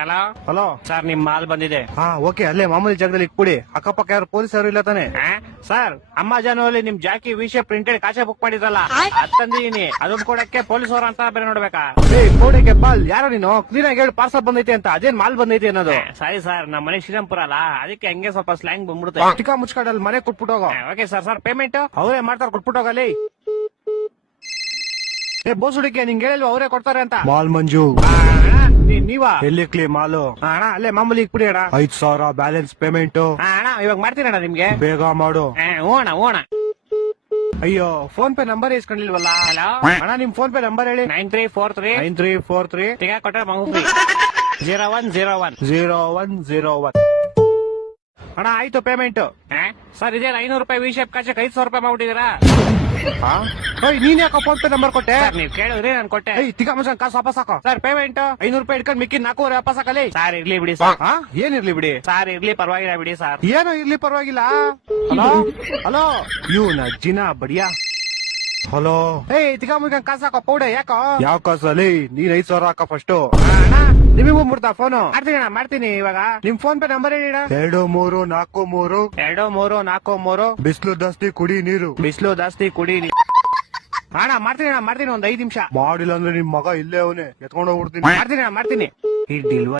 Hello hello sir, ನಿಮ್ mall ಬಂದಿದೆ. ಹಾ ಓಕೆ, ಅಲ್ಲೇ ಮಾಮೂಲಿ ಜಾಗದಲ್ಲಿ ಇಟ್ಬಿಡಿ. ಅಕ್ಕಪಕ್ಕ ಯಾರು ಪೊಲೀಸ್ ಯಾರು ಇಲ್ಲ ತಾನೆ? ಸರ್, ಅಮೆಜಾನ್ ಅಲ್ಲಿ ನಿಮ್ ಜಾಕಿ ವಿಷಯ ಪ್ರಿಂಟೆಡ್ ಕಾಚೆ ಬುಕ್ ಮಾಡಿದ್ರಲ್ಲ, ಅದ್ ತಂದಿದೀನಿ. ಅದನ್ನ ಕೊಡಕ್ಕೆ ಪೊಲೀಸ್ ಅವ್ರ ಅಂತ ಬೇರೆ ನೋಡ್ಬೇಕಾ? ಕೋಡೆಗೆ ಬಾಲ್ ಯಾರೋ ನೀನು ಕ್ಲೀನ್ ಆಗಿ ಹೇಳಿ ಪಾರ್ಸಲ್ ಬಂದೈತೆ ಅಂತ. ಅದೇನ್ ಮಾಲ್ ಬಂದೈತೆ ಅನ್ನೋದು? ಸರಿ ಸರ್, ನಮ್ಮ ಮನೆ ಶ್ರೀರಾಮ್ಪುರ ಅಲ್ಲ, ಅದಕ್ಕೆ ಹಂಗೆ ಸ್ವಲ್ಪ ಸ್ಲ್ಯಾಂಗ್ ಬಂದ್ಬಿಡುತ್ತೆ. ಚಿಕ್ಕ ಮುಚ್ಕಾಡಲ್ಲಿ ಮನೆ ಕೊಟ್ಬಿಟ್ಟೋಗೋ. Okay sir. ಸರ್ ಪೇಮೆಂಟ್ ಅವರೇ ಮಾಡ್ತಾರೆ, ಕೊಟ್ಬಿಟ್ಟೋಗಲಿ. ಬೋಸ್ ಹುಡುಗಿ ನಿಂಗೆ ಹೇಳಿಲ್ವ ಅವರೇ ಕೊಡ್ತಾರೆ ಅಂತ? ಮಾಲ್ ಮಂಜು ನೀವಾ? ಎಲ್ಲಿ ಕ್ಲೀ ಮಾಲು? ಅಣ್ಣ ಅಲ್ಲೇ ಮಾಮೂಲಿ ಇಕ್ಬಿಡಿ ಅಣ್ಣ. 5,000 ಬ್ಯಾಲೆನ್ಸ್ ಪೇಮೆಂಟ್. ಅಣ್ಣ ಇವಾಗ ಮಾಡ್ತೀನಿ ಅಣ್ಣ ನಿಮ್ಗೆ. ಬೇಗ ಮಾಡು. ಹ್ಞೂ ಅಣ್ಣ. ಅಯ್ಯೋ, ಫೋನ್ ಪೇ ನಂಬರ್ ಇಸ್ಕೊಂಡಿಲ್ವಲ್ಲ? ಹಲೋ ಅಣ್ಣ, ನಿಮ್ ಫೋನ್ ಪೇ ನಂಬರ್ ಹೇಳಿ. 9343 9343 ತಿಗ ಕೊಟ್ರೆ ಮಗು 0101 0101. ಅಣ್ಣ ಆಯ್ತು ಪೇಮೆಂಟ್. ಸರ್, ಇದೇ 500 ರೂಪಾಯಿ ವಿಶೇಪ್ ಕಾಚಕ್ಕೆ 5,000 ರೂಪಾಯಿ ಮಾಡ್ಬಿಟ್ಟಿದ್ದೀರಾ? ನೀನ್ ಯಾಕೋ ಫೋನ್ ಪೇ ನಂಬರ್ ಕೊಟ್ಟೆ? ಸರ್, ನೀವ್ ಕೇಳಿದ್ರಿ ನಾನು ಕೊಟ್ಟೆ. ತಿಕ್ಕ ಮನುಷ್ಯನ್ ಕಾಸು ವಾಪಸ್ ಹಾಕೋ. ಸರ್ ಪೇಮೆಂಟ್ 500 ರೂಪಾಯಿ ಇಟ್ಕೊಂಡು ಮಿಕ್ಕಿ 400 ವಾಪಸ್ ಹಾಕಲಿ. ಸರ್ ಇರ್ಲಿ ಬಿಡಿ ಸರ್. ಏನಿರ್ಲಿ ಬಿಡಿ? ಸರ್ ಇರ್ಲಿ, ಪರವಾಗಿಲ್ಲ ಬಿಡಿ ಸರ್. ಏನೋ ಇರ್ಲಿ, ಪರವಾಗಿಲ್ಲ. ಹಲೋ ಹಲೋ, ಇವ್ನ ಜಿನ ಬಡಿಯಾ. ಹಲೋ, ತಿಕ್ಕ ಮುಗಿನ ಕಾಸು ಹಾಕೋ. ಪೌಡೆ ಯಾಕೋ? ಯಾವ ಕಾಸಲ್ಲಿ? ನೀನ್ 5,000 ಹಾಕೋ ಫಸ್ಟ್. ನಿಮಗೂ ಮುಡ್ತಾ ಫೋನು? ಮಾಡ್ತೀನಿ ಇವಾಗ. ನಿಮ್ ಫೋನ್ ಪೇ ನಂಬರ್ ಹೇಳಿ. 2343 2343 ಬಿಸಿಲು ಜಾಸ್ತಿ ಕುಡಿ ನೀರು. ಬಿಸಿಲು ಜಾಸ್ತಿ ಕುಡಿ. ಮಾಡ್ತೀನಿ ಒಂದ್ 5 ನಿಮಿಷ. ಮಾಡಿಲ್ಲ ಅಂದ್ರೆ ನಿಮ್ ಮಗ ಇಲ್ಲೇ ಅವನೇ ಎತ್ಕೊಂಡು ಹೋಗ್ಬಿಡ್ತೀನಿ. ಮಾಡ್ತೀನಿ. ಈ ಡಿಲ್ವ